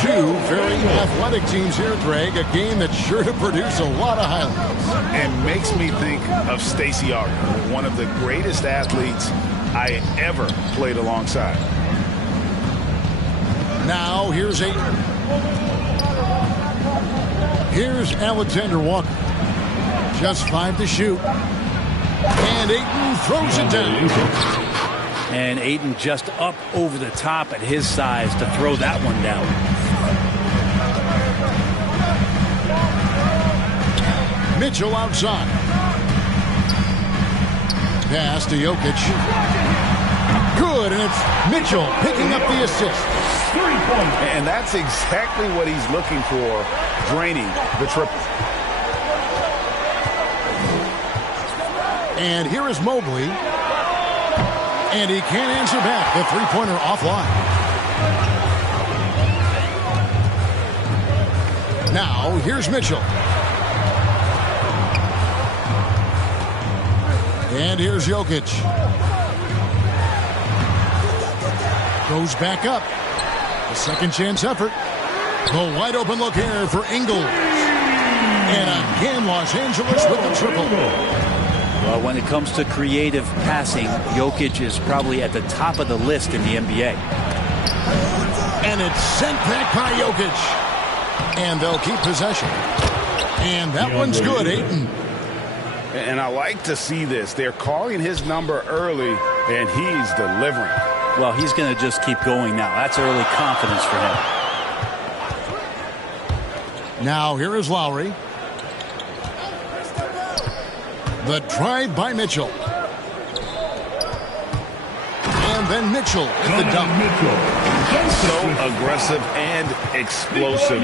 Two very athletic teams here, Greg. A game that's sure to produce a lot of highlights. And makes me think of Stacey Augmon, one of the greatest athletes I ever played alongside. Now here's Ayton. Here's Alexander Walker. Just 5 to shoot. And Ayton throws it down. And Ayton just up over the top at his size to throw that one down. Mitchell outside. Pass to Jokic. Good, and it's Mitchell picking up the assist. 3-point. And that's exactly what he's looking for, draining the triple. And here is Mobley. And he can't answer back. The three-pointer offline. Now, here's Mitchell. And here's Jokic. Goes back up. A second chance effort. The wide open look here for Ingles. And again, Los Angeles with the triple. Well, when it comes to creative passing, Jokic is probably at the top of the list in the NBA. And it's sent back by Jokic. And they'll keep possession. And that one's good, Ayton. And I like to see this. They're calling his number early, and he's delivering. Well, he's going to just keep going now. That's early confidence for him. Now, here is Lowry. The drive by Mitchell. And then Mitchell with the dunk. So aggressive and explosive.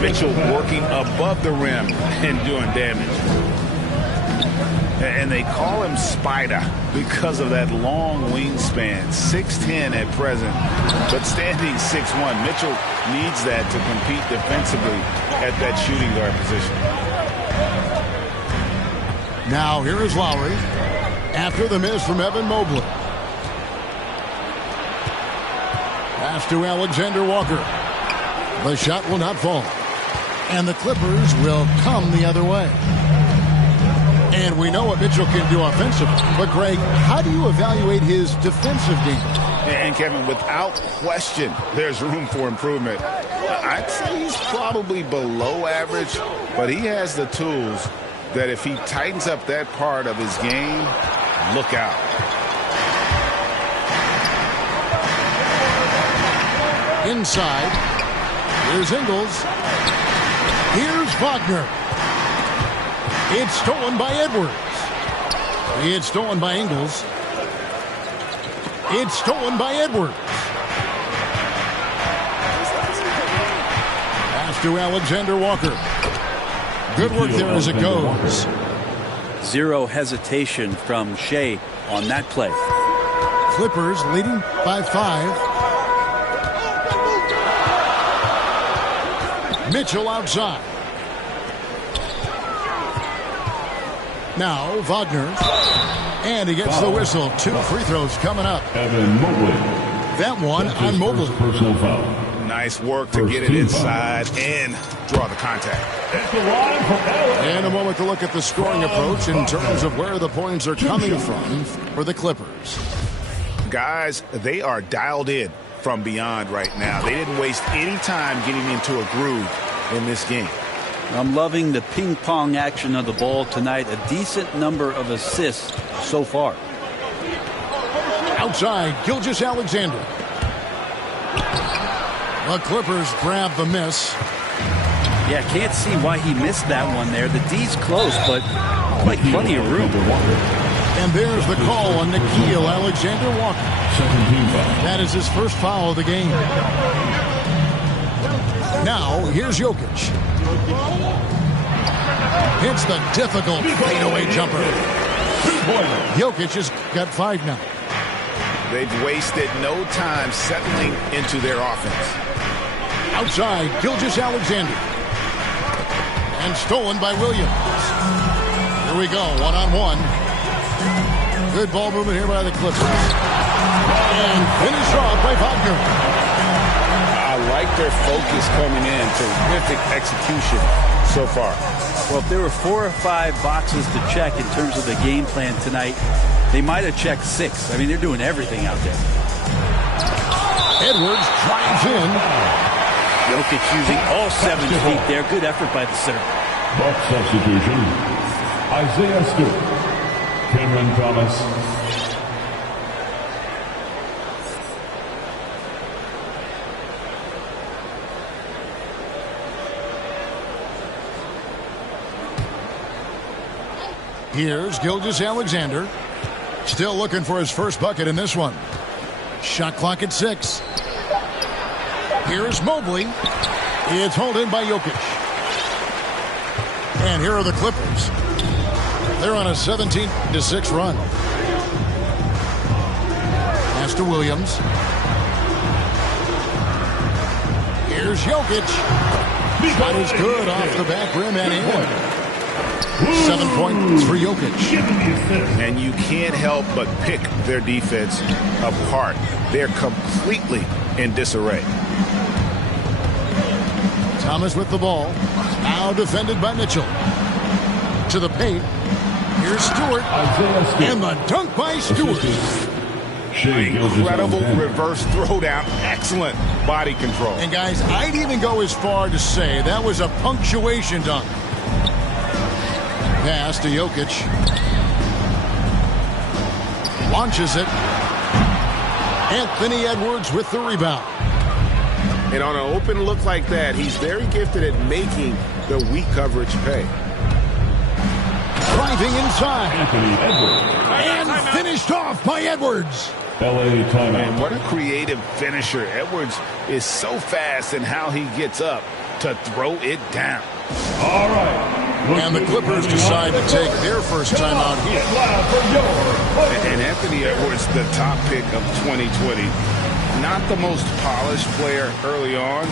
Mitchell working above the rim and doing damage. And they call him Spider because of that long wingspan. 6'10" at present, but standing 6'1". Mitchell needs that to compete defensively at that shooting guard position. Now here is Lowry. After the miss from Evan Mobley. Pass to Alexander Walker. The shot will not fall. And the Clippers will come the other way. And we know what Mitchell can do offensively. But, Greg, how do you evaluate his defensive game? And, Kevin, without question, there's room for improvement. I'd say he's probably below average, but he has the tools that if he tightens up that part of his game, look out. Inside, here's Ingles. Here's Wagner. It's stolen by Edwards. It's stolen by Ingles. It's stolen by Edwards. Pass to Alexander Walker. Good work there as it goes. Zero hesitation from Shea on that play. Clippers leading by 5. Mitchell outside. Now Wagner. And he gets the whistle. 2 free throws coming up. Evan Mobley. That one on Mobley. Personal foul. Nice work to get it inside and draw the contact. And a moment to look at the scoring approach in terms of where the points are coming from for the Clippers. Guys, they are dialed in from beyond right now. They didn't waste any time getting into a groove in this game. I'm loving the ping pong action of the ball tonight. A decent number of assists so far. Outside, Gilgeous-Alexander. The Clippers grab the miss. Yeah, can't see why he missed that one there. The D's close, but quite plenty of room. And there's the call on Nickeil Alexander-Walker. That is his first foul of the game. Now, here's Jokic. Hits the difficult fadeaway jumper. Jokic has got 5 now. They've wasted no time settling into their offense. Outside, Gilgeous-Alexander. And stolen by Williams. Here we go, one-on-one. Good ball movement here by the Clippers. And finished off by Wagner. I like their focus coming in. Terrific execution so far. Well, if there were 4 or 5 boxes to check in terms of the game plan tonight, they might have checked 6. I mean, they're doing everything out there. Edwards drives in. Jokic using all 7 feet there. Good effort by the center. Buck substitution. Isaiah Stewart. Cameron Thomas. Here's Gilgeous-Alexander. Still looking for his first bucket in this one. Shot clock at 6. Here's Mobley. It's hauled in by Jokic. And here are the Clippers. They're on a 17-6 run. Pass to Williams. Here's Jokic. Shot is good off the back rim and in. 7 points for Jokic. And you can't help but pick their defense apart. They're completely in disarray. Thomas with the ball. Now defended by Mitchell. To the paint. Here's Stewart. And the dunk by Stewart. Incredible reverse throwdown. Excellent body control. And guys, I'd even go as far to say that was a punctuation dunk. Pass to Jokic. Launches it. Anthony Edwards with the rebound. And on an open look like that, he's very gifted at making the weak coverage pay. Driving inside. Anthony Edwards. And finished off by Edwards. LA timeout. And what a creative finisher. Edwards is so fast in how he gets up to throw it down. All right. And the Clippers decide to take their first time out here. And Anthony Edwards, the top pick of 2020. Not the most polished player early on,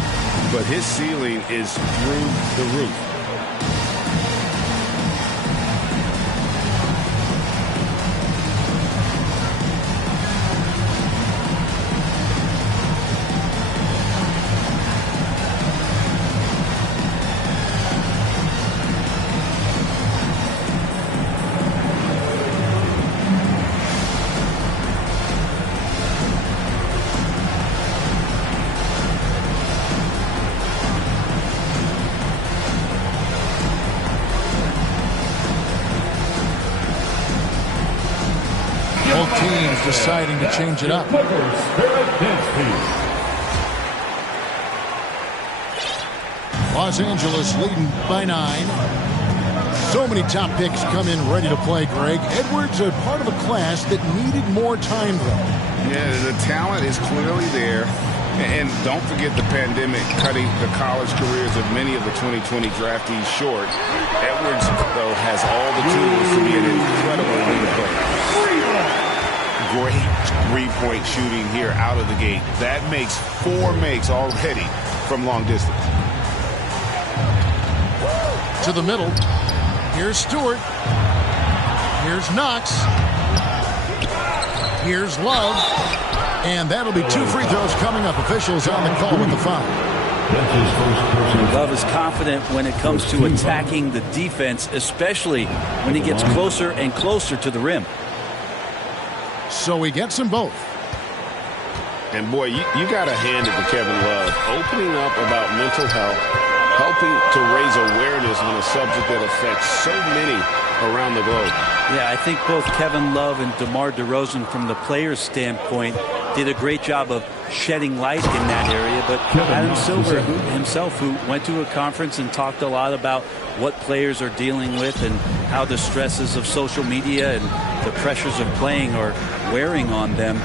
but his ceiling is through the roof. Deciding to change it up. Los Angeles leading by 9. So many top picks come in ready to play, Greg. Edwards a part of a class that needed more time, though. Yeah, the talent is clearly there. And don't forget the pandemic cutting the college careers of many of the 2020 draftees short. Edwards, though, has all the tools to be an incredible leader player. Great three-point shooting here out of the gate. That makes 4 makes already from long distance. To the middle. Here's Stewart. Here's Knox. Here's Love. And that'll be 2 free throws coming up. Officials on the call with the foul. Love is confident when it comes to attacking the defense, especially when he gets closer and closer to the rim. So he gets them both. And boy, you got to hand it to Kevin Love. Opening up about mental health, helping to raise awareness on a subject that affects so many around the globe. Yeah, I think both Kevin Love and DeMar DeRozan, from the player's standpoint, did a great job of shedding light in that area. But Adam Silver himself, who went to a conference and talked a lot about what players are dealing with and how the stresses of social media and the pressures of playing are wearing on them.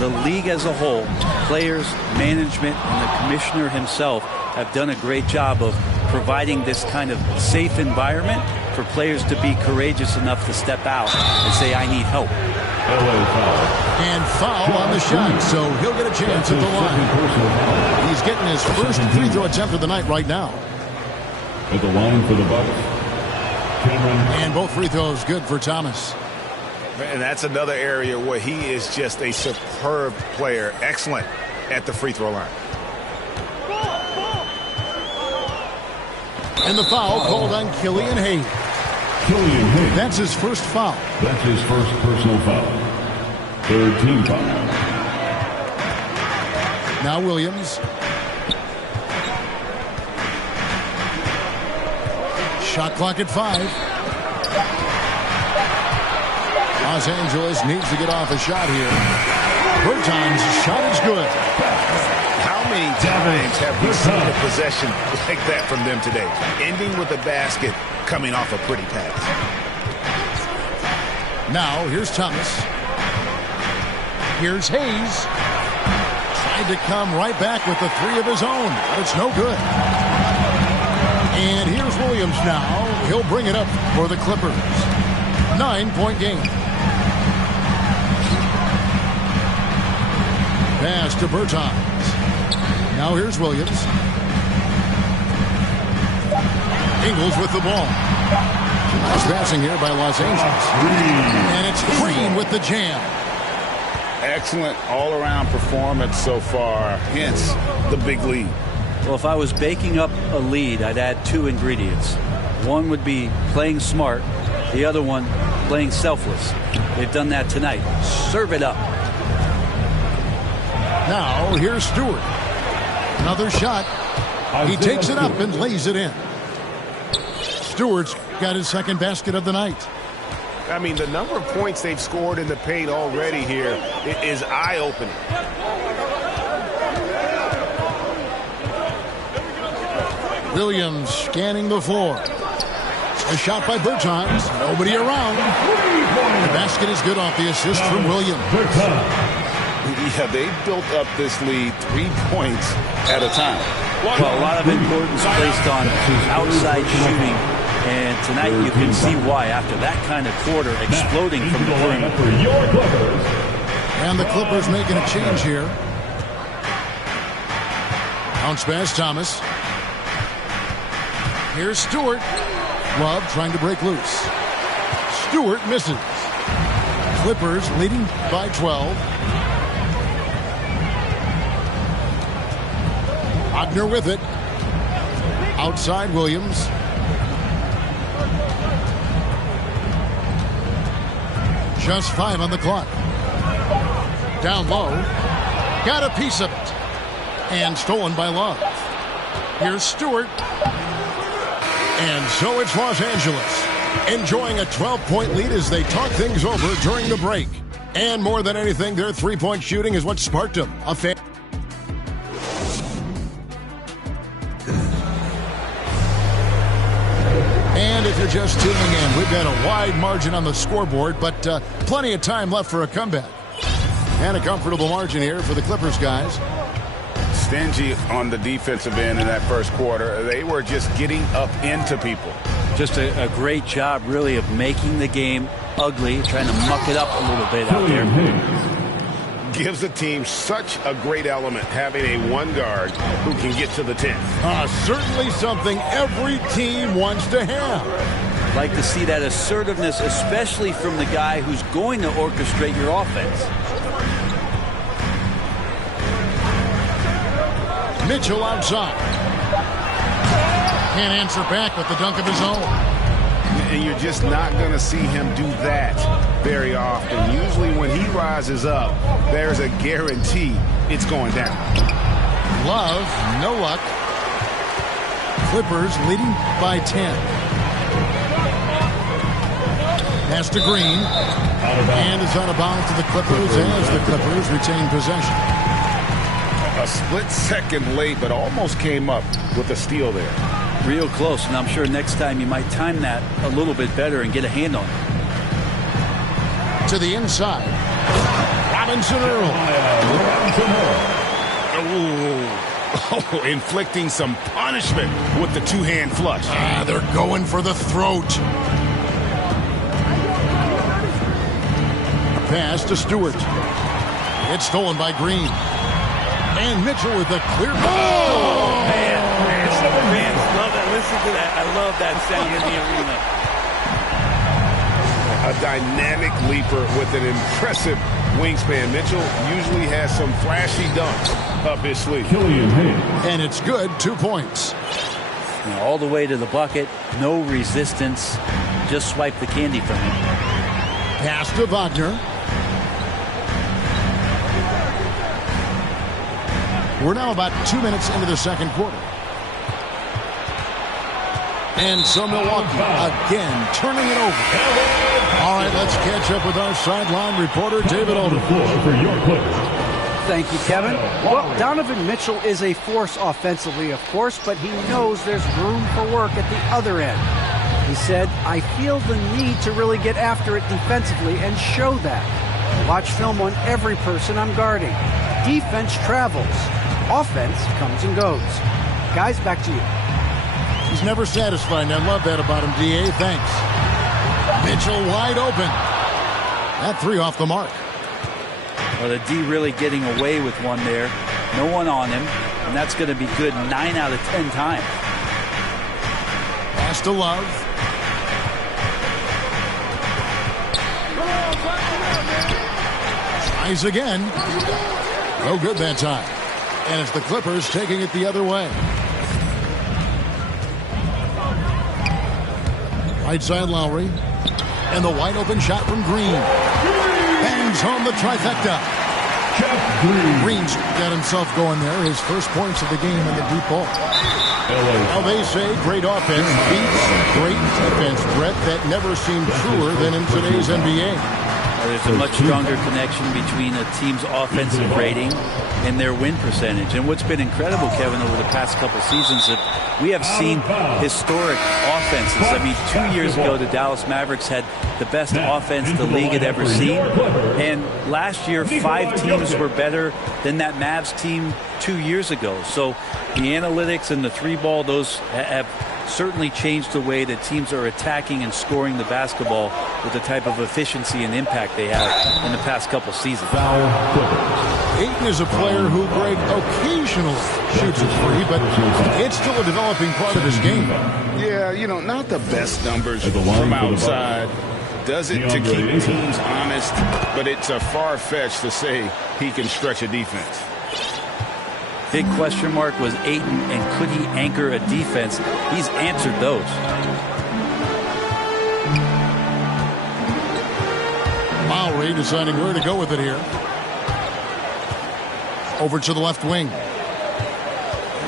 The league as a whole, players, management, and the commissioner himself have done a great job of providing this kind of safe environment for players to be courageous enough to step out and say, I need help. And foul on the shot, so he'll get a chance at the line. He's getting his first free throw attempt of the night right now. At the line for the Bucks, Cameron. And both free throws good for Thomas. And that's another area where he is just a superb player. Excellent at the free throw line. And the foul called on Killian Hayes. Killian Hayes. That's his first foul. That's his first personal foul. Third team foul. Now Williams. Shot clock at 5. Los Angeles needs to get off a shot here. Berton's shot is good. How many times have we seen a possession like that from them today? Ending with a basket, coming off a pretty pass. Now, here's Thomas. Here's Hayes. Tried to come right back with the 3 of his own, but it's no good. And here's Williams now. He'll bring it up for the Clippers. 9-point game. Pass to Bertans. Now here's Williams. Ingles with the ball. Nice passing here by Los Angeles. And it's Green with the jam. Excellent all-around performance so far, hence the big lead. Well, if I was baking up a lead, I'd add 2 ingredients. One would be playing smart. The other one, playing selfless. They've done that tonight. Serve it up. Now, here's Stewart. Another shot. He takes it up and lays it in. Stewart's got his second basket of the night. I mean, the number of points they've scored in the paint already here is eye-opening. Williams scanning the floor. A shot by Bertans. Nobody around. The basket is good off the assist from Williams. Yeah, they built up this lead 3 points at a time. Well, a lot of importance placed on outside shooting. And tonight you can see why after that kind of quarter exploding from the perimeter. And the Clippers making a change here. Bounce pass, Thomas. Here's Stewart. Love trying to break loose. Stewart misses. Clippers leading by 12. Wagner with it. Outside Williams. Just 5 on the clock. Down low. Got a piece of it. And stolen by Love. Here's Stewart. And so it's Los Angeles enjoying a 12-point lead as they talk things over during the break. And more than anything, their three-point shooting is what sparked them. And if you're just tuning in, we've got a wide margin on the scoreboard, but plenty of time left for a comeback. And a comfortable margin here for the Clippers guys. Stingy on the defensive end in that first quarter. They were just getting up into people. Just a great job, really, of making the game ugly, trying to muck it up a little bit out there. Gives the team such a great element having a one guard who can get to the 10. Certainly something every team wants to have. Like to see that assertiveness, especially from the guy who's going to orchestrate your offense. Mitchell outside. Can't answer back with the dunk of his own. And you're just not going to see him do that very often. Usually when he rises up, there's a guarantee it's going down. Love, no luck. Clippers leading by 10. Pass to Green. And is out of bounds to the Clippers as the Clippers retain possession. A split second late, but almost came up with a steal there. Real close, and I'm sure next time you might time that a little bit better and get a hand on it. To the inside. Robinson Earl. Oh, inflicting some punishment with the two-hand flush. They're going for the throat. Pass to Stewart. It's stolen by Green. And Mitchell with a clear ball. Oh, man. Fans love that. Listen to that. I love that sound in the arena. A dynamic leaper with an impressive wingspan. Mitchell usually has some flashy dunks up his sleeve. Killian Hayes. And it's good, 2 points. all the way to the bucket, no resistance, just swipe the candy from him. Pass to Wagner. We're now about 2 minutes into the second quarter. And so Milwaukee again turning it over. All right, let's catch up with our sideline reporter, David Older. Thank you, Kevin. Well, Donovan Mitchell is a force offensively, of course, but he knows there's room for work at the other end. He said, I feel the need to really get after it defensively and show that. Watch film on every person I'm guarding. Defense travels. Offense comes and goes. Guys, back to you. He's never satisfied, and I love that about him, D.A. Thanks. Mitchell wide open. That three off the mark. Well, the D really getting away with one there. No one on him, and that's going to be good 9 out of 10 times. Pass to Love. Tries again. No good that time. And it's the Clippers taking it the other way. Right side Lowry. And the wide open shot from Green. Bangs home the trifecta. Green's got himself going there. His first points of the game in the deep ball. Well, they say great offense beats great defense, Brett. That never seemed truer than in today's NBA. There's a much stronger connection between a team's offensive rating and their win percentage. And what's been incredible, Kevin, over the past couple seasons, that we have seen historic offenses. I mean, 2 years ago, the Dallas Mavericks had the best offense the league had ever seen. And last year, 5 teams were better than that Mavs team 2 years ago. So the analytics and the three ball, those have certainly changed the way that teams are attacking and scoring the basketball with the type of efficiency and impact they have in the past couple seasons. Ayton is a player who, Greg, occasionally shoots it free, but it's still a developing part of his game. Yeah, you know, not the best numbers from outside. Does it to keep teams honest, but it's a far-fetched to say he can stretch a defense. Big question mark was Ayton, and could he anchor a defense? He's answered those. Lowry deciding where to go with it here. Over to the left wing.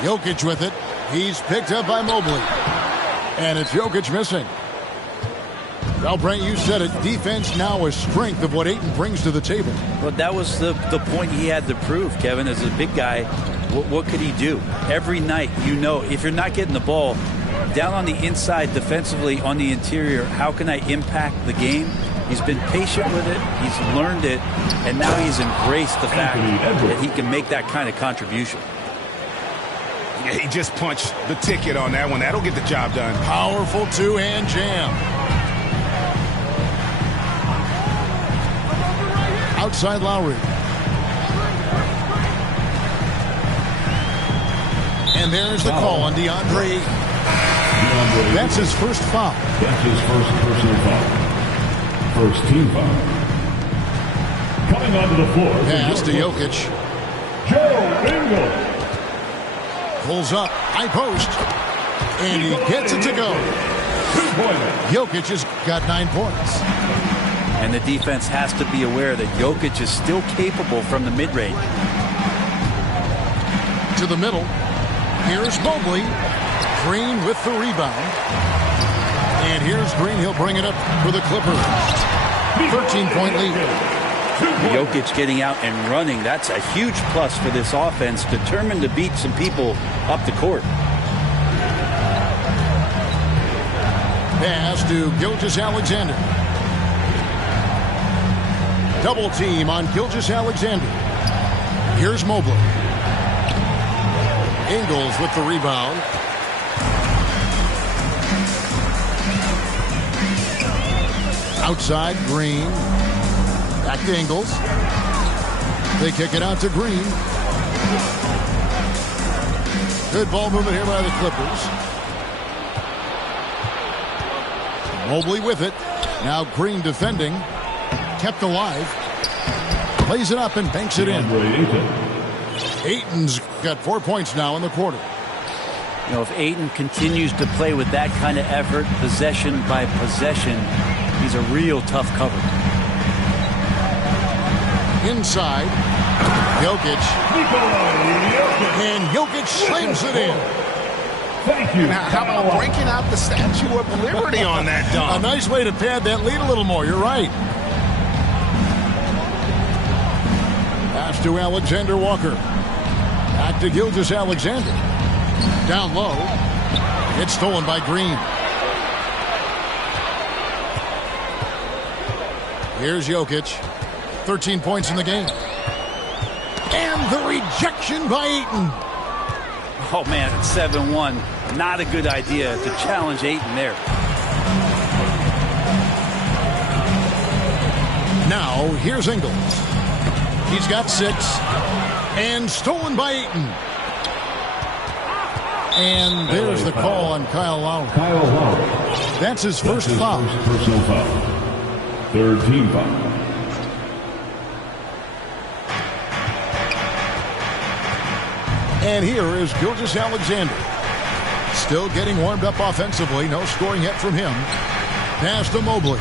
Jokic with it. He's picked up by Mobley. And it's Jokic missing. Well, Brent, you said it. Defense now a strength of what Ayton brings to the table. Well, that was the point he had to prove, Kevin. As a big guy, what could he do? Every night, you know, if you're not getting the ball down on the inside defensively on the interior, how can I impact the game? He's been patient with it. He's learned it. And now he's embraced the fact that he can make that kind of contribution. Yeah, he just punched the ticket on that one. That'll get the job done. Powerful two-hand jam. Outside Lowry. And there's the call on DeAndre. That's his first foul. That's his first personal foul. First team foul. Coming onto the floor. Pass to Jokic. Joe Ingles. Pulls up. High post. And he gets it to go. Jokic has got 9 points. And the defense has to be aware that Jokic is still capable from the mid-range. To the middle. Here's Mobley. Green with the rebound. And here's Green. He'll bring it up for the Clippers. 13-point lead. Jokic getting out and running. That's a huge plus for this offense. Determined to beat some people up the court. Pass to Gilgeous-Alexander. Double team on Gilgeous-Alexander. Here's Mobley. Ingles with the rebound. Outside, Green. Back to Ingles. They kick it out to Green. Good ball movement here by the Clippers. Mobley with it. Now Green defending. Kept alive. Plays it up and banks it in. Ayton's got 4 points now in the quarter. You know, if Ayton continues to play with that kind of effort, possession by possession, he's a real tough cover. Inside, Jokic. And Jokic slams it in. Thank you. Now, how about breaking out the Statue of Liberty on that dunk? A nice way to pad that lead a little more. You're right. Pass to Alexander Walker. Back to Gilgeous-Alexander. Down low. It's stolen by Green. Here's Jokic. 13 points in the game. And the rejection by Ayton. Oh, man, it's 7-1. Not a good idea to challenge Ayton there. Now, here's Ingles. He's got 6. And stolen by Ayton. And there's the call on Kyle Lowry. That's his first foul. Personal foul. Third team foul. And here is Gilgeous-Alexander. Still getting warmed up offensively. No scoring yet from him. Pass to Mobley.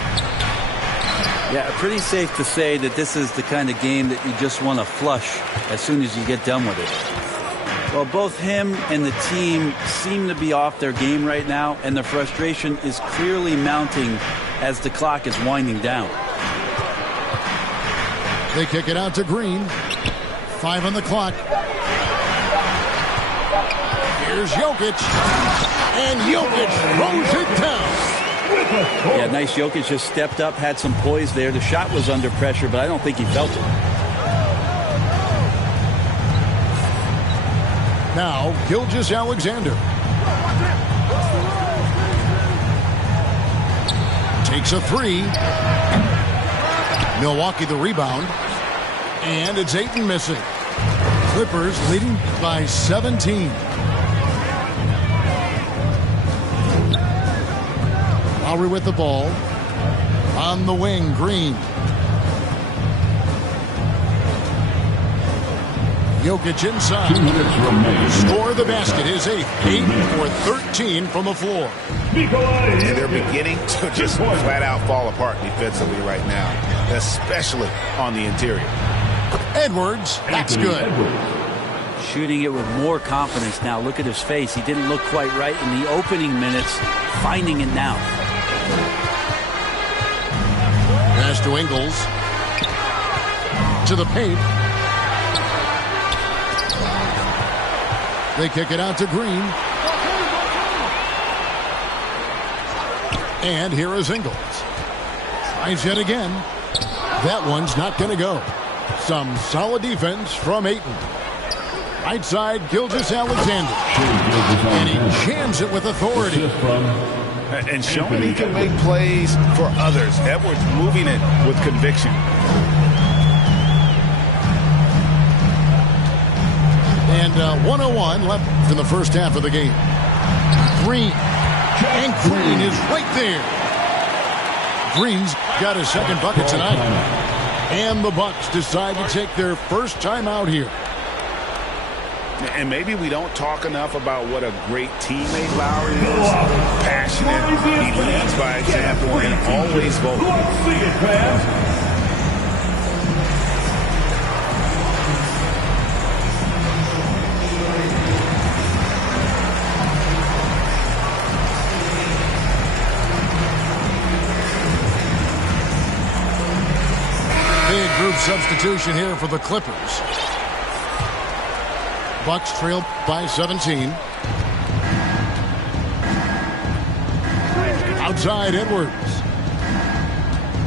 Yeah, pretty safe to say that this is the kind of game that you just want to flush as soon as you get done with it. Well, both him and the team seem to be off their game right now, and the frustration is clearly mounting as the clock is winding down. They kick it out to Green. 5 on the clock. Here's Jokic. And Jokic throws it down. Yeah, nice. Jokic just stepped up, had some poise there. The shot was under pressure, but I don't think he felt it. Now, Gilgeous-Alexander. Takes a 3. Milwaukee the rebound. And it's Ayton missing. Clippers leading by 17. Lowry with the ball. On the wing, Green. Jokic inside. 2 minutes remaining. Score the basket. His 8th. 8 for 13 from the floor. And they're beginning to just flat out fall apart defensively right now, especially on the interior. Edwards, that's good. Shooting it with more confidence now. Look at his face. He didn't look quite right in the opening minutes. Finding it now. Pass to Ingles. To the paint. They kick it out to Green. And here is Ingles. Tries yet again. That one's not going to go. Some solid defense from Ayton. Right side, Gilgeous-Alexander. And he jams it with authority. And showing he can make plays for others. Edwards moving it with conviction. And 1:01 left in the first half of the game. Green. And Green is right there. Green's got his second bucket tonight. And the Bucks decide to take their first time out here. And maybe we don't talk enough about what a great teammate Lowry is. Passionate, he leads by example, and always vocal. Big group substitution here for the Clippers. Bucks trail by 17. Outside Edwards.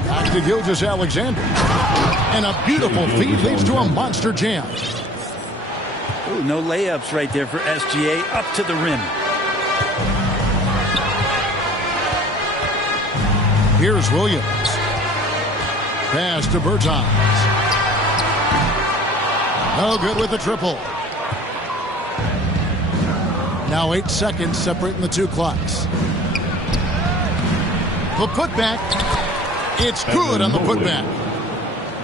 Back to Gilgeous-Alexander. And a beautiful feed leads to a monster jam. Ooh, no layups right there for SGA. Up to the rim. Here's Williams. Pass to Bertans. No good with the triple. Now 8 seconds separating the two clocks. The putback. It's good on the putback.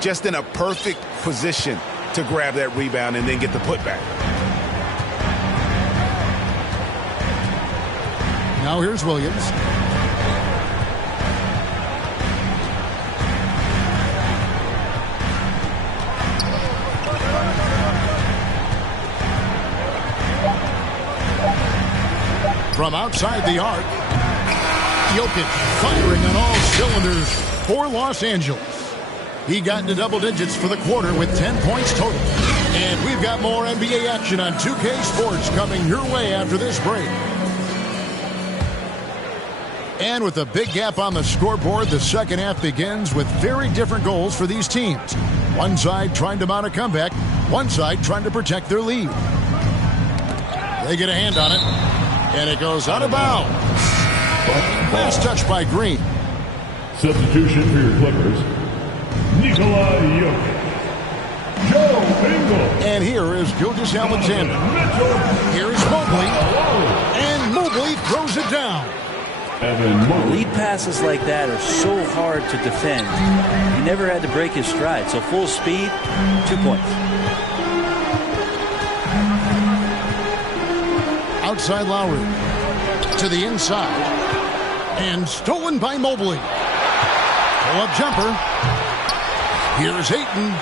Just in a perfect position to grab that rebound and then get the putback. Now here's Williams. From outside the arc, Jokic firing on all cylinders for Los Angeles. He got into double digits for the quarter with 10 points total. And we've got more NBA action on 2K Sports coming your way after this break. And with a big gap on the scoreboard, the second half begins with very different goals for these teams. One side trying to mount a comeback, one side trying to protect their lead. They get a hand on it, and it goes out of bounds. Last touch by Green. Substitution for your Clippers, Nikola Jokic. Joe Ingles. And here is Gilgeous-Alexander. Here's Mobley. And Mobley throws it down. Lead passes like that are so hard to defend. He never had to break his stride. So full speed, 2 points. Outside Lowry. To the inside. And stolen by Mobley. Pull-up jumper. Here's Ayton.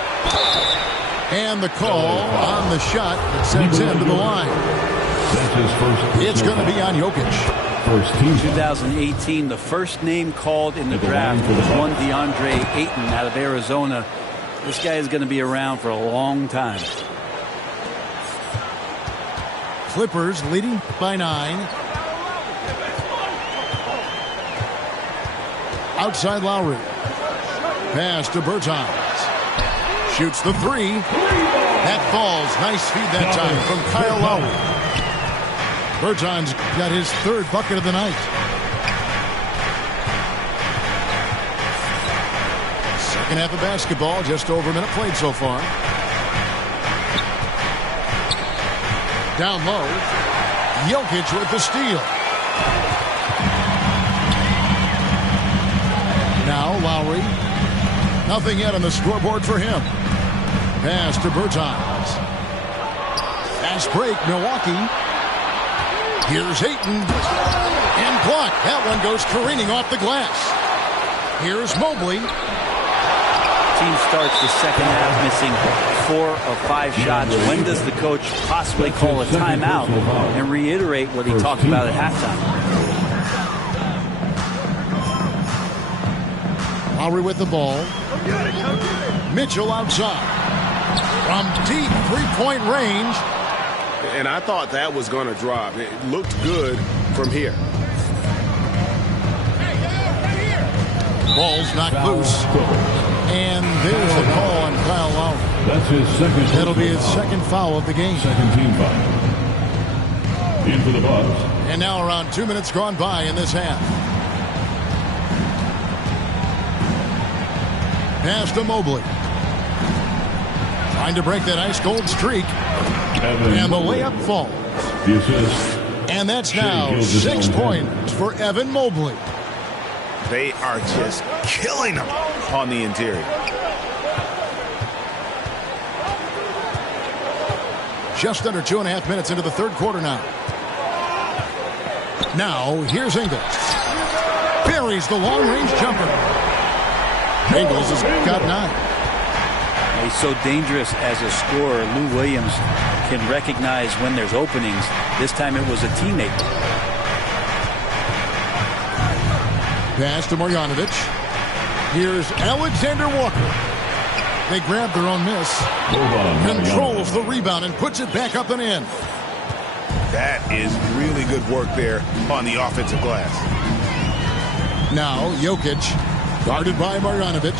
And the call on the shot that sends him to the line. It's going to be on Jokic. First team. 2018, the first name called in the draft was one DeAndre Ayton out of Arizona. This guy is going to be around for a long time. Clippers leading by 9. Outside Lowry. Pass to Bertans. Shoots the 3. That falls. Nice feed that time from Kyle Lowry. Bertans got his third bucket of the night. Second half of basketball, just over a minute played so far. Down low, Jokic with the steal. Now Lowry. Nothing yet on the scoreboard for him. Pass to Bertans. Fast break, Milwaukee. Here's Ayton. And blocked. That one goes careening off the glass. Here's Mobley. Team starts the second half missing 4 of 5 shots. When does the coach possibly call a timeout and reiterate what he talked about at halftime? Lowry with the ball. Mitchell outside. From deep three-point range. And I thought that was going to drop. It looked good from here. Ball's knocked loose. And there's the call on Kyle Lowry. That's his second. That'll be his second foul of the game. Second team foul. In for the Bucks. And now around 2 minutes gone by in this half. Pass to Mobley. Trying to break that ice-cold streak. And the layup falls. The assist. And that's now 6 points for Evan Mobley. They are just killing him on the interior. Just under 2.5 minutes into the third quarter now. Now, here's Ingles. Buries the long-range jumper. Ingles has got 9. He's so dangerous as a scorer. Lou Williams can recognize when there's openings. This time it was a teammate. Pass to Marjanovic. Here's Alexander Walker. They grab their own miss. Controls the rebound and puts it back up and in. That is really good work there on the offensive glass. Now Jokic, guarded by Marjanovic.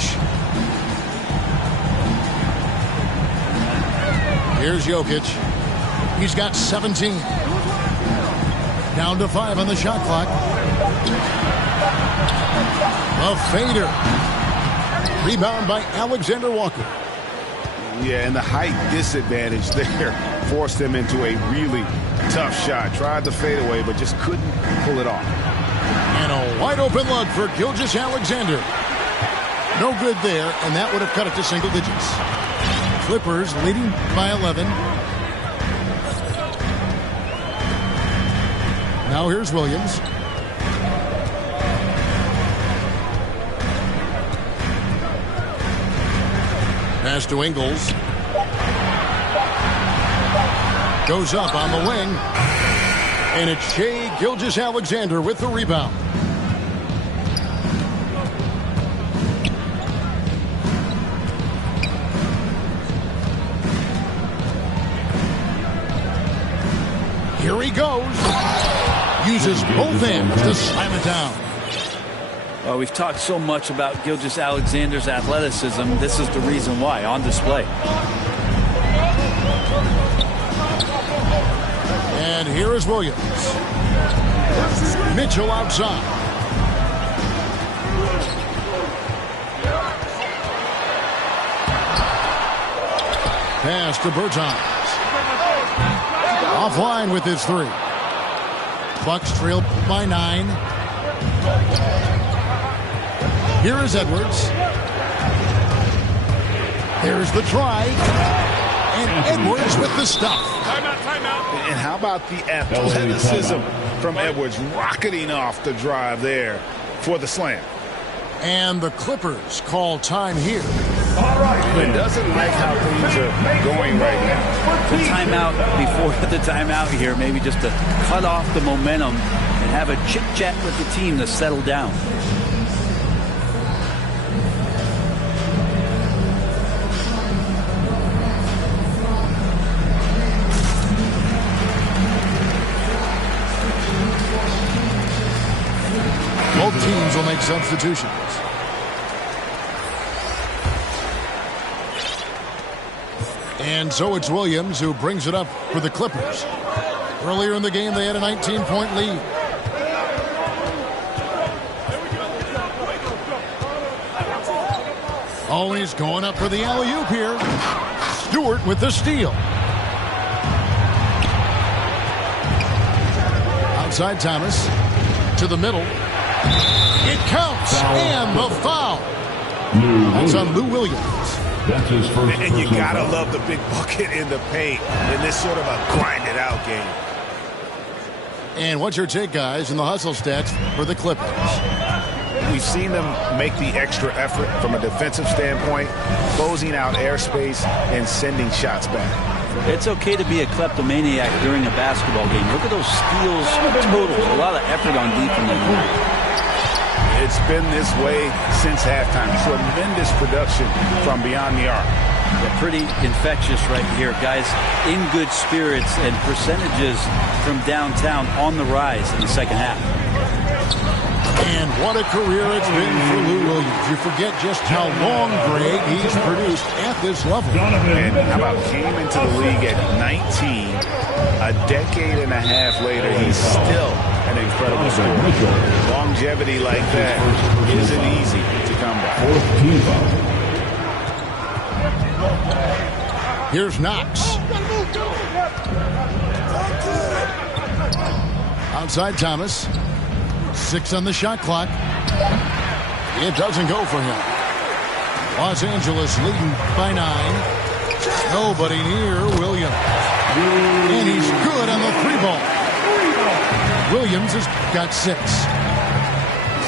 Here's Jokic. He's got 17. Down to 5 on the shot clock. A fader. Rebound by Alexander Walker. Yeah, and the height disadvantage there forced him into a really tough shot. Tried to fade away, but just couldn't pull it off. And a wide open look for Gilgeous-Alexander. No good there, and that would have cut it to single digits. Clippers leading by 11. Now here's Williams. Pass to Ingles. Goes up on the wing. And it's Shai Gilgeous-Alexander with the rebound. Here he goes. Uses both hands to slam it down. Well, we've talked so much about Gilgeous-Alexander's athleticism. This is the reason why, on display. And here is Williams. Mitchell outside. Pass to Bertans. Offline with his three. Bucks trail by 9. Here is Edwards. There's the try. And Edwards with the stuff. And how about the athleticism from Edwards rocketing off the drive there for the slam. And the Clippers call time here. It doesn't like how things are going right now. The timeout before the timeout here, maybe just to cut off the momentum and have a chit-chat with the team to settle down. Both teams will make substitutions. And so it's Williams who brings it up for the Clippers. Earlier in the game, they had a 19-point lead. Oh, he's going up for the alley-oop here. Stewart with the steal. Outside Thomas. To the middle. It counts. And the foul. That's on Lou Williams. That's his first. And you gotta love the big bucket in the paint in this sort of a grind-it-out game. And what's your take, guys, in the hustle stats for the Clippers? We've seen them make the extra effort from a defensive standpoint, closing out airspace and sending shots back. It's okay to be a kleptomaniac during a basketball game. Look at those steals totals. A lot of effort on defense. It's been this way since halftime. Tremendous production from beyond the arc. They're pretty infectious right here, guys. In good spirits and percentages from downtown on the rise in the second half. And what a career it's been for Lou Williams. You forget just how long, Greg, he's produced at this level. And how about came into the league at 19. A decade and a half later, he's still an incredible scorer. Longevity like that isn't easy to come by. Here's Knox. Outside Thomas. 6 on the shot clock. It doesn't go for him. Los Angeles leading by 9. Nobody near Williams. And he's good on the 3-ball. Williams has got 6.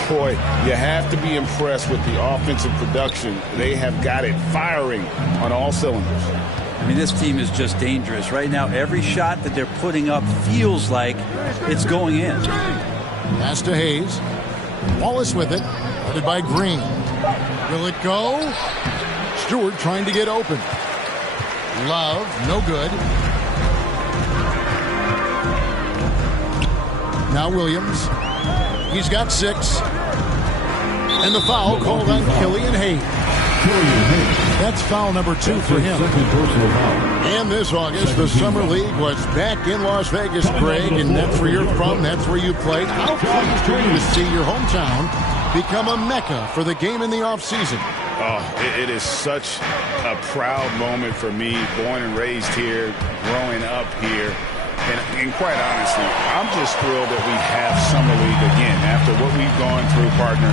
Boy, you have to be impressed with the offensive production. They have got it firing on all cylinders. I mean, this team is just dangerous. Right now, every shot that they're putting up feels like it's going in. Pass to Hayes. Wallace with it. Headed by Green. Will it go? Stewart trying to get open. Love, no good. Now Williams. He's got 6. And the foul called on Killian Hayes. That's foul number 2 for him. And this August, the Summer League was back in Las Vegas, Greg, and that's where you're from, that's where you played. How pleased are you to see your hometown become a mecca for the game in the offseason? Oh, it is such a proud moment for me, born and raised here, growing up here. And quite honestly, I'm just thrilled that we have Summer League again. After what we've gone through, partner,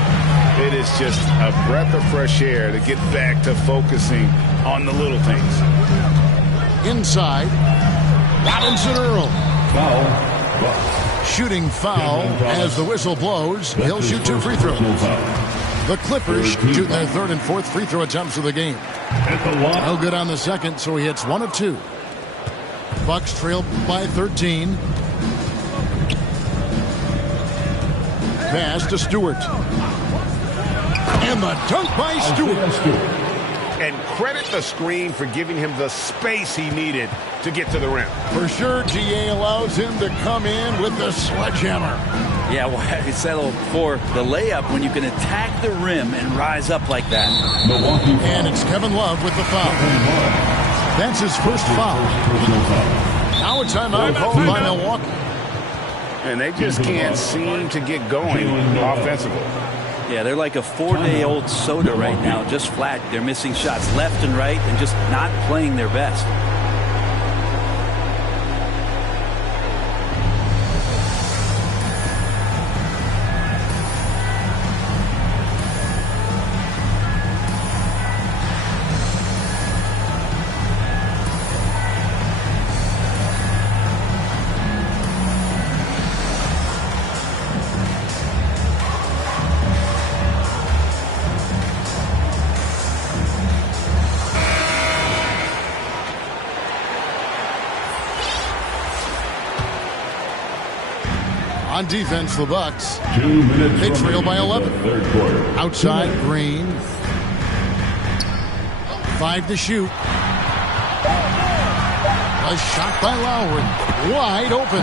it is just a breath of fresh air to get back to focusing on the little things. Inside, Robinson Earl. Foul. Shooting foul as the whistle blows. He'll shoot 2 free throws. The Clippers shooting their third and fourth free throw attempts of the game. No good on the second, so he hits 1 of 2. Bucks trail by 13. Pass to Stewart. And the dunk by Stewart. And credit the screen for giving him the space he needed to get to the rim. For sure, GA allows him to come in with the sledgehammer. Yeah, why settle for the layup when you can attack the rim and rise up like that? And it's Kevin Love with the foul. That's his first foul. Now a timeout called by Milwaukee. And they just can't seem to get going offensively. Yeah, they're like a 4-day-old soda right now, just flat. They're missing shots left and right and just not playing their best. On defense, the Bucks. 2 minutes. They trail by 11. Third quarter. Outside, Green. 5 to shoot. A shot by Lowry. Wide open.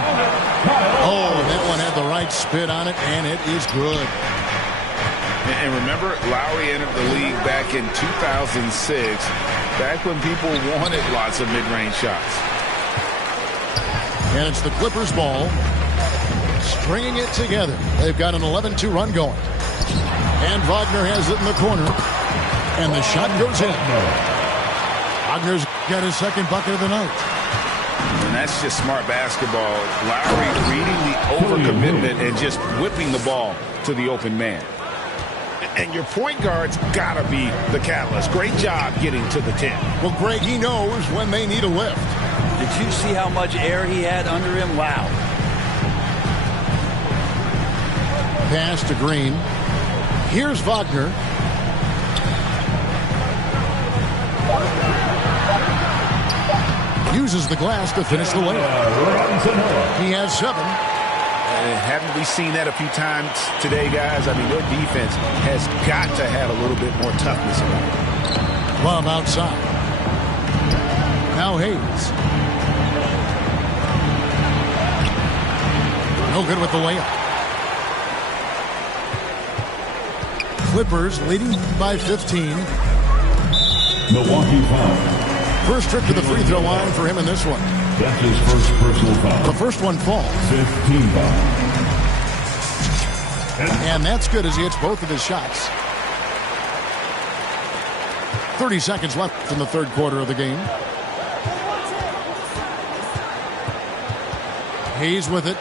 Oh, that one had the right spin on it, and it is good. And remember, Lowry entered the league back in 2006, back when people wanted lots of mid-range shots. And it's the Clippers' ball. Stringing it together. They've got an 11-2 run going. And Wagner has it in the corner. And the shot goes in. Wagner's got his second bucket of the night. And that's just smart basketball. Lowry reading the overcommitment and just whipping the ball to the open man. And your point guard's got to be the catalyst. Great job getting to the 10. Well, Greg, he knows when they need a lift. Did you see how much air he had under him? Wow. Pass to Green. Here's Wagner. Uses the glass to finish the layup. He has 7. Haven't we seen that a few times today, guys? I mean, their defense has got to have a little bit more toughness about it. Love outside. Now Hayes. No good with the layup. Clippers leading by 15. Milwaukee foul. First trip to the free throw line for him in this one. That's his first personal foul. The first one falls. 15 foul. And that's good as he hits both of his shots. 30 seconds left in the third quarter of the game. Hayes with it.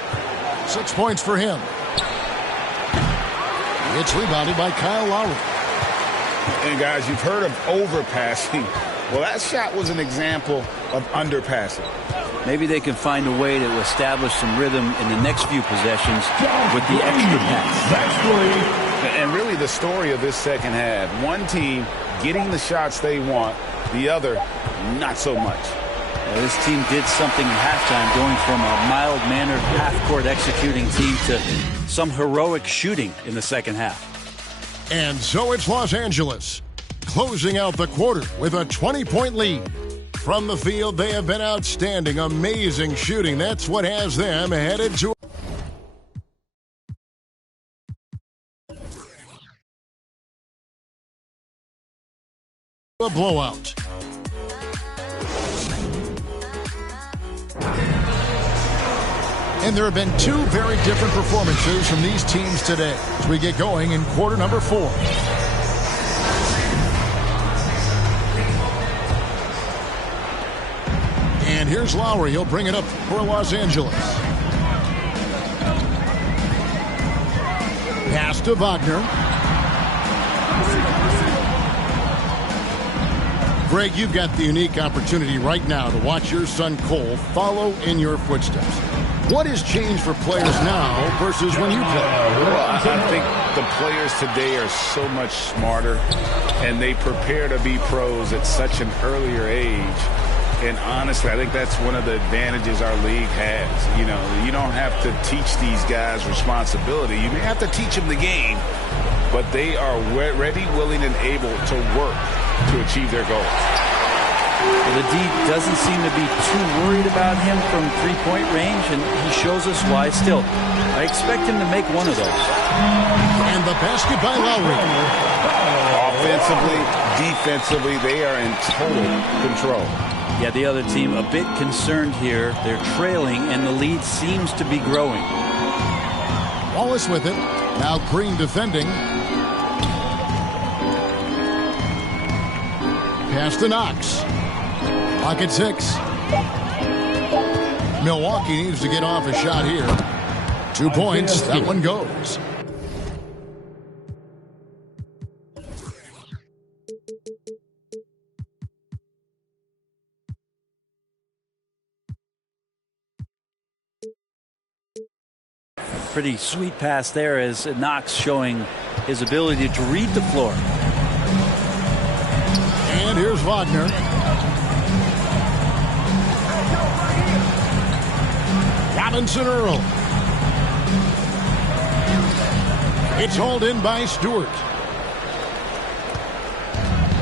6 points for him. It's rebounded by Kyle Lowry. And guys, you've heard of overpassing. Well, that shot was an example of underpassing. Maybe they can find a way to establish some rhythm in the next few possessions with the extra pass. And really the story of this second half, one team getting the shots they want, the other not so much. This team did something at halftime, going from a mild-mannered half-court executing team to some heroic shooting in the second half. And so it's Los Angeles, closing out the quarter with a 20-point lead. From the field, they have been outstanding, amazing shooting. That's what has them headed to a blowout. And there have been 2 very different performances from these teams today as we get going in quarter number 4. And here's Lowry. He'll bring it up for Los Angeles. Pass to Wagner. Greg, you've got the unique opportunity right now to watch your son Cole follow in your footsteps. What has changed for players now versus when you played? Well, I think the players today are so much smarter, and they prepare to be pros at such an earlier age. And honestly, I think that's one of the advantages our league has. You know, you don't have to teach these guys responsibility. You may have to teach them the game, but they are ready, willing, and able to work to achieve their goals. Well, the D doesn't seem to be too worried about him from three-point range, and he shows us why. Still, I expect him to make one of those. And the basket by Lowry. Offensively, defensively, they are in total control. Yeah, the other team a bit concerned here. They're trailing, and the lead seems to be growing. Wallace with it. Now Green defending. Pass to Knox. Pocket 6. Milwaukee needs to get off a shot here. 2 points. That one goes. Pretty sweet pass there as Knox showing his ability to read the floor. And here's Wagner. Robinson Earl. It's hauled in by Stewart.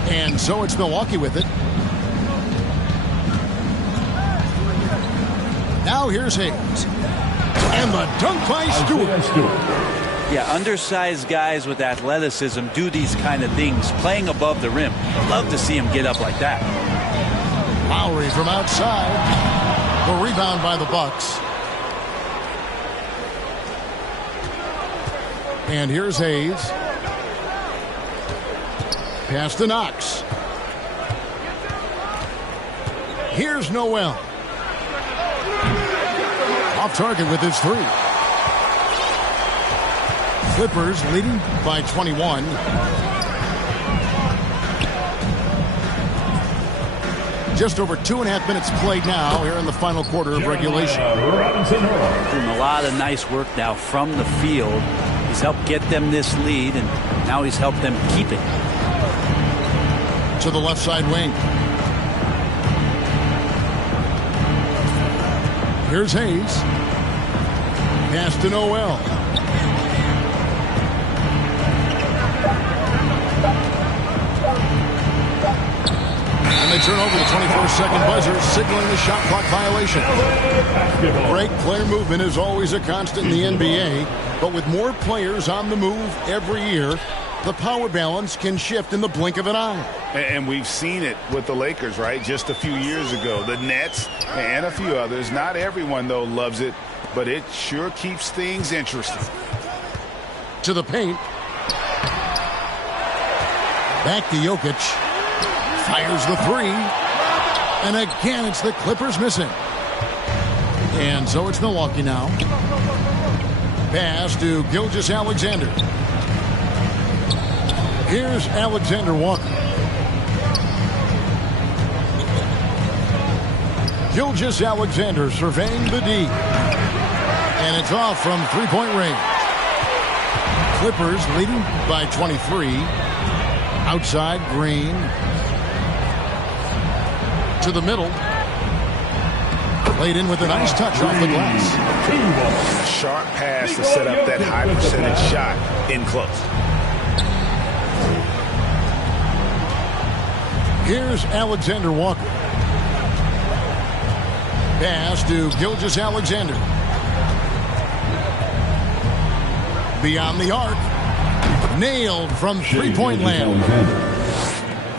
And so it's Milwaukee with it. Now here's Hayes. And the dunk by Stewart. Yeah, undersized guys with athleticism do these kind of things, playing above the rim. I'd love to see him get up like that. Lowry from outside. The rebound by the Bucks. And here's Hayes. Pass to Knox. Here's Noel. Off target with his 3. Clippers leading by 21. Just over 2.5 minutes played now here in the final quarter of regulation. Doing a lot of nice work now from the field. He's helped get them this lead, and now he's helped them keep it. To the left side wing. Here's Hayes. Pass to Noel. And they turn over the 21st-second buzzer, signaling the shot clock violation. Great player movement is always a constant in the NBA, but with more players on the move every year, the power balance can shift in the blink of an eye. And we've seen it with the Lakers, right? Just a few years ago. The Nets and a few others. Not everyone, though, loves it, but it sure keeps things interesting. To the paint. Back to Jokic. Fires the 3. And again, it's the Clippers missing. And so it's Milwaukee now. Pass to Gilgeous-Alexander. Here's Alexander Walker. Gilgeous-Alexander surveying the D. And it's off from three-point range. Clippers leading by 23. Outside, Green. To the middle. Played in with a nice touch off the glass. Sharp pass to set up that high percentage shot in close. Here's Alexander Walker. Pass to Gilgeous-Alexander. Beyond the arc. Nailed from three-point land.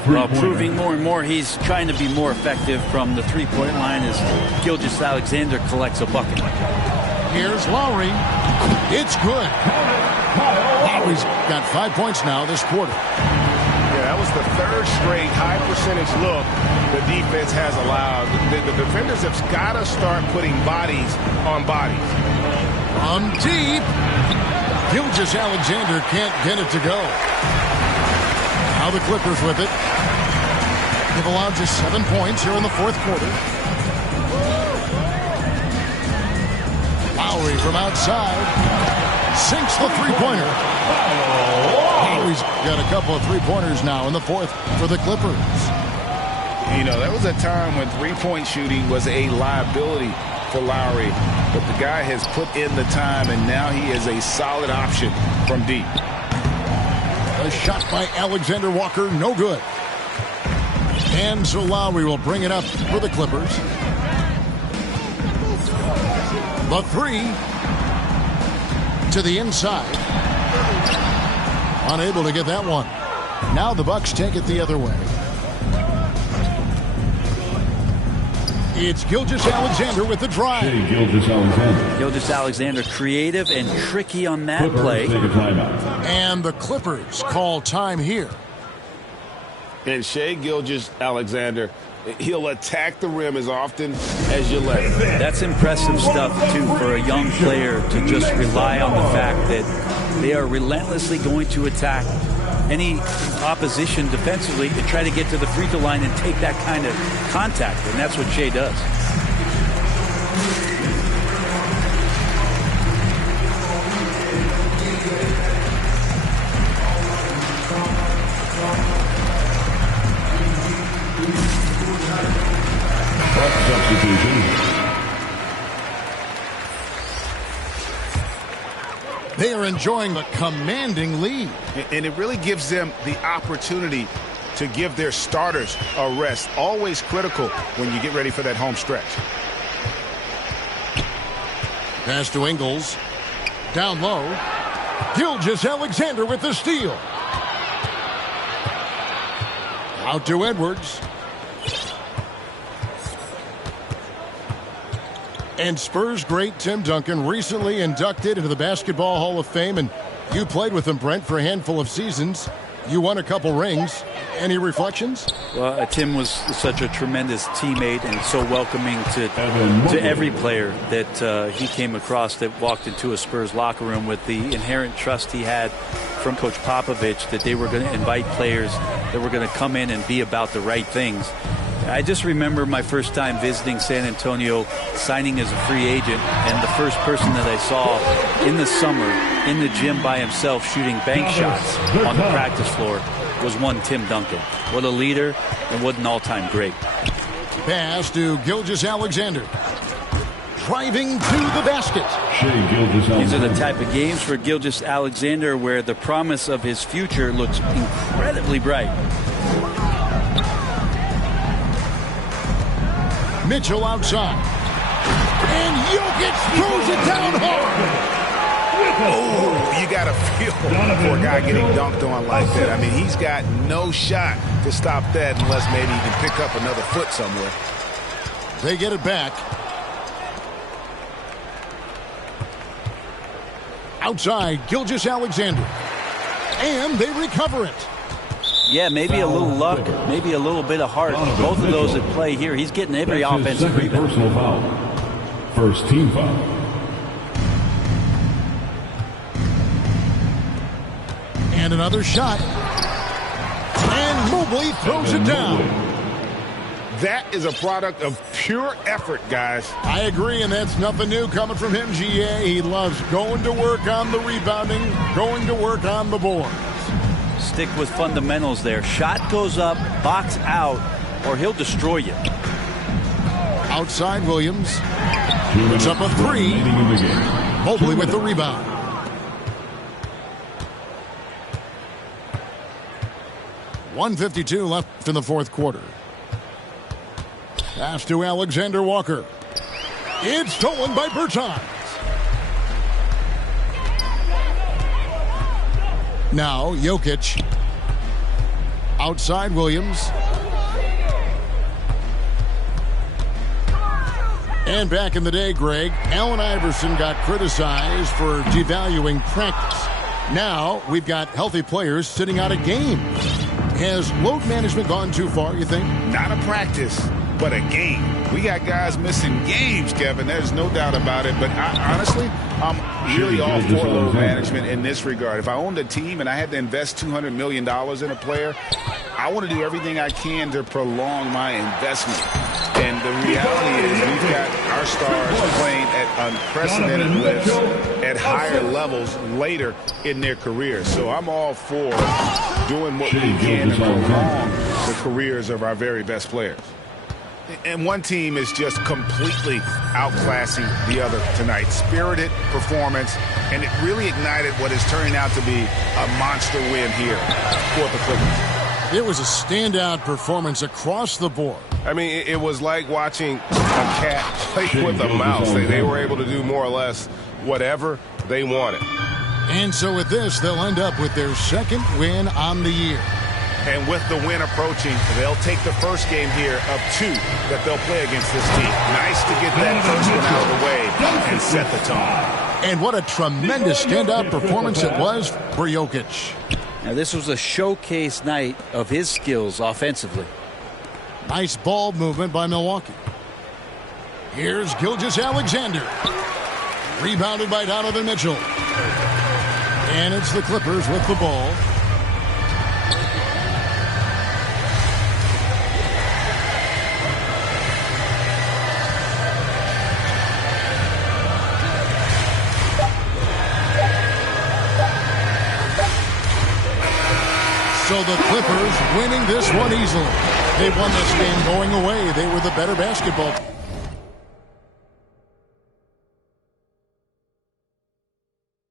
Well, proving more and more he's trying to be more effective from the three-point line as Gilgeous-Alexander collects a bucket. Here's Lowry. It's good. Lowry's got 5 points now this quarter. Yeah, that was the third straight high percentage look the defense has allowed. The defenders have got to start putting bodies on bodies. From deep. Gilgeous-Alexander can't get it to go. Now the Clippers with it. They've allowed just 7 points here in the fourth quarter. Lowry from outside sinks the three-pointer. Lowry's got a couple of three-pointers now in the fourth for the Clippers. You know, there was a time when three-point shooting was a liability for Lowry, but the guy has put in the time, and now he is a solid option from deep. A shot by Alexander Walker, no good. And so Lowry will bring it up for the Clippers. The three to the inside. Unable to get that one. Now the Bucks take it the other way. It's Gilgeous-Alexander with the drive. Gilgeous-Alexander. Gilgeous-Alexander creative and tricky on that Clippers play. take a timeout. And the Clippers call time here. And Shai Gilgeous-Alexander, he'll attack the rim as often as you let him. That's impressive stuff, too, for a young player to just rely on the fact that they are relentlessly going to attack any opposition defensively and try to get to the free throw line and take that kind of contact. And that's what Shai does. Substitution. They are enjoying a commanding lead. And it really gives them the opportunity to give their starters a rest. Always critical when you get ready for that home stretch. Pass to Ingles. Down low. Gilgeous-Alexander with the steal. Out to Edwards. And Spurs great Tim Duncan recently inducted into the Basketball Hall of Fame, and you played with him, Brent, for a handful of seasons. You won a couple rings. Any reflections? Well, Tim was such a tremendous teammate and so welcoming to every player that he came across that walked into a Spurs locker room with the inherent trust he had from Coach Popovich that they were going to invite players that were going to come in and be about the right things. I just remember my first time visiting San Antonio, signing as a free agent, and the first person that I saw in the summer in the gym by himself shooting bank shots on the practice floor was one Tim Duncan. What a leader and what an all-time great. Pass to Gilgeous-Alexander. Driving to the basket. These are the type of games for Gilgeous-Alexander where the promise of his future looks incredibly bright. Mitchell outside. And Jokic throws it down hard. Oh, you got to feel for a guy getting dunked on like that. I mean, he's got no shot to stop that unless maybe he can pick up another foot somewhere. They get it back. Outside, Gilgeous-Alexander. And they recover it. Yeah, maybe a little luck, maybe a little bit of heart. Both of those at play here. He's getting every offensive rebound. Personal foul. First team foul. And another shot. And Mobley throws it down. That is a product of pure effort, guys. I agree, and that's nothing new coming from him, GA. He loves going to work on the rebounding, going to work on the board. Stick with fundamentals there. Shot goes up, box out, or he'll destroy you. Outside Williams. Puts up a three. Mobley with the rebound. .152 left in the fourth quarter. Pass to Alexander Walker. It's stolen by Bertans. Now Jokic. Outside Williams. And back in the day, Greg, Allen Iverson got criticized for devaluing practice. Now we've got healthy players sitting out a game. Has load management gone too far, you think? Not a practice, but a game. We got guys missing games, Kevin. There's no doubt about it. But honestly, I'm really all for load management in this regard. If I owned a team and I had to invest $200 million in a player, I want to do everything I can to prolong my investment. And the reality is we've got our stars playing at unprecedented lifts at higher levels later in their careers. So I'm all for doing what we can to prolong the careers of our very best players. And one team is just completely outclassing the other tonight. Spirited performance, and it really ignited what is turning out to be a monster win here for the Clippers. It was a standout performance across the board. I mean, it was like watching a cat play with a mouse. They were able to do more or less whatever they wanted. And so with this, they'll end up with their second win on the year. And with the win approaching, they'll take the first game here of 2 that they'll play against this team. Nice to get that first one out of the way and set the tone. And what a tremendous standout performance it was for Jokic. Now, this was a showcase night of his skills offensively. Nice ball movement by Milwaukee. Here's Gilgeous-Alexander. Rebounded by Donovan Mitchell. And it's the Clippers with the ball. So the Clippers winning this one easily. They won this game going away. They were the better basketball team.